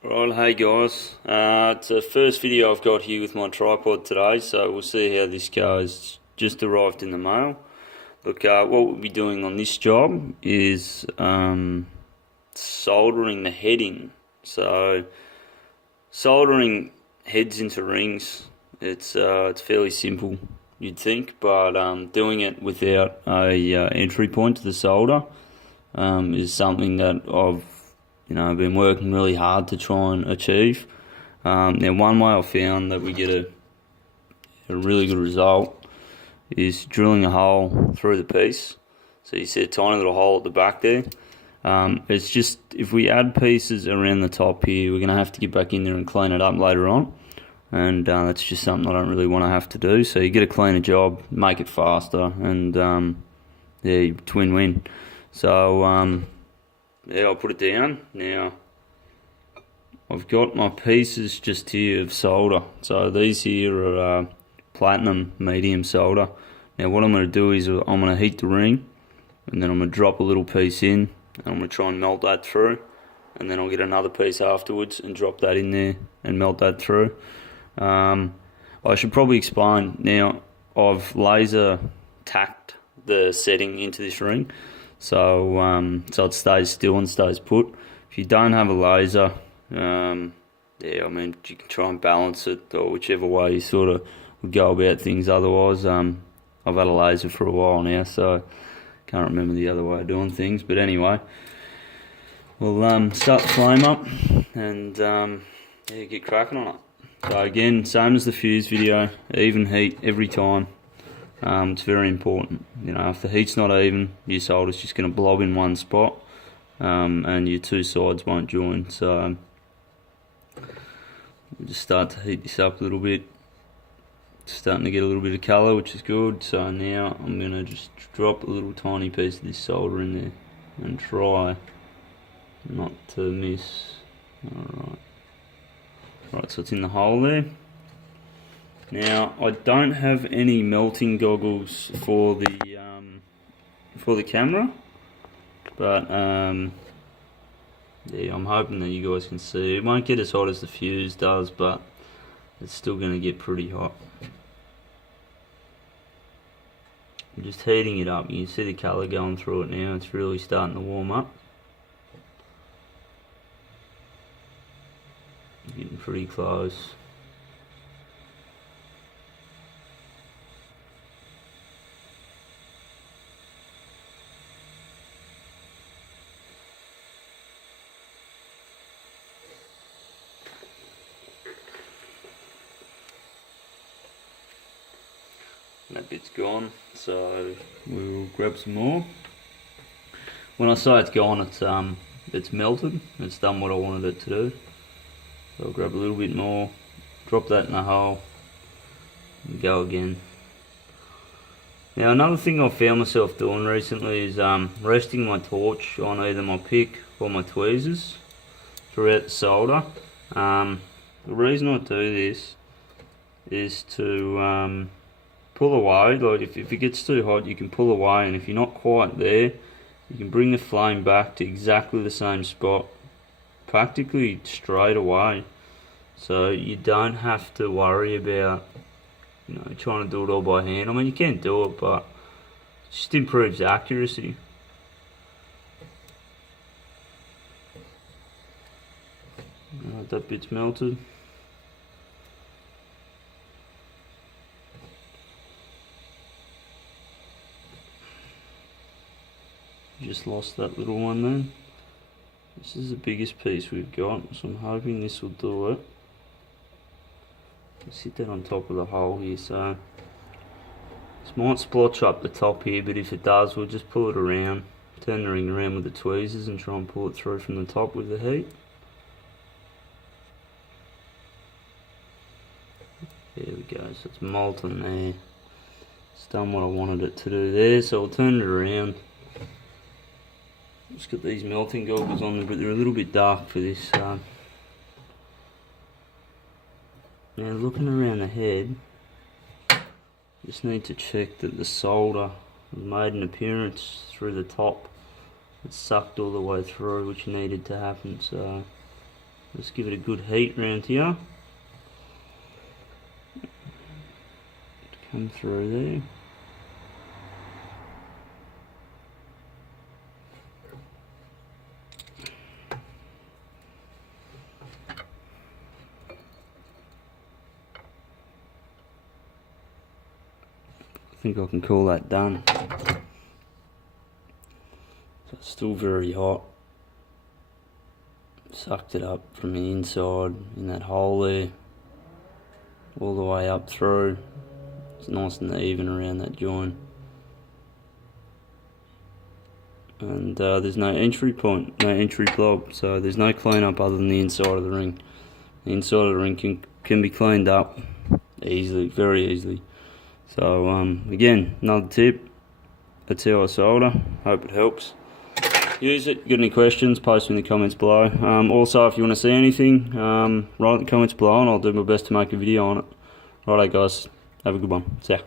Right, hey guys, it's the first video I've got here with my tripod today, so we'll see how this goes. Just arrived in the mail. Look, what we'll be doing on this job is soldering the heading. So, soldering heads into rings, it's fairly simple, you'd think, but doing it without a entry point to the solder is something that I've been working really hard to try and achieve. Now, one way I found that we get a really good result is drilling a hole through the piece. So you see a tiny little hole at the back there. It's just, if we add pieces around the top here, we're going to have to get back in there and clean it up later on. And that's just something I don't really want to have to do. So you get a cleaner job, make it faster, and yeah, it's win-win. So yeah, I'll put it down. Now, I've got my pieces just here of solder. So these here are platinum medium solder. Now what I'm going to do is I'm going to heat the ring, and then I'm going to drop a little piece in, and I'm going to try and melt that through. And then I'll get another piece afterwards and drop that in there and melt that through. I should probably explain, now I've laser tacked the setting into this ring. So it stays still and stays put. If you don't have a laser, yeah, I mean, you can try and balance it, or whichever way you sort of would go about things. Otherwise, I've had a laser for a while now, so can't remember the other way of doing things. But anyway, we'll start the flame up and yeah, get cracking on it. So again, same as the fuse video, even heat every time. It's very important. You know, if the heat's not even, your solder's just going to blob in one spot, and your two sides won't join. So we'll just start to heat this up a little bit. It's starting to get a little bit of colour, which is good. So now I'm going to just drop a little tiny piece of this solder in there and try not to miss. Alright, so it's in the hole there. Now, I don't have any melting goggles for the camera, but yeah, I'm hoping that you guys can see. It won't get as hot as the fuse does, but it's still going to get pretty hot. I'm just heating it up. You can see the colour going through it now. It's really starting to warm up. Getting pretty close. That bit's gone, so we'll grab some more. When I say it's gone, it's melted. It's done what I wanted it to do. So I'll grab a little bit more, drop that in the hole, and go again. Now another thing I've found myself doing recently is resting my torch on either my pick or my tweezers throughout the solder. The reason I do this is to pull away. Like if it gets too hot, you can pull away, and if you're not quite there, you can bring the flame back to exactly the same spot practically straight away. So you don't have to worry about, you know, trying to do it all by hand. I mean, you can do it, but it just improves accuracy. Alright, that bit's melted. Just lost that little one then. This is the biggest piece we've got, so I'm hoping this will do it. Sit that on top of the hole here, so this might splotch up the top here, but if it does, we'll just pull it around, turn the ring around with the tweezers and try and pull it through from the top with the heat. There we go, so it's molten there. It's done what I wanted it to do there, so I'll turn it around. Just got these melting goggles on, but they're a little bit dark for this. Now looking around the head, just need to check that the solder has made an appearance through the top. It's sucked all the way through, which needed to happen, so Just give it a good heat around here. Come through there. I think I can call that done. So it's still very hot. Sucked it up from the inside in that hole there, all the way up through. It's nice and even around that joint. And there's no entry point, no entry blob, so there's no clean up other than the inside of the ring. The inside of the ring can be cleaned up easily, very easily. So again, another tip. That's how I solder. Hope it helps. Use it. Got any questions? Post them in the comments below. Also, if you want to see anything, write in the comments below, and I'll do my best to make a video on it. Righto, guys. Have a good one. See ya.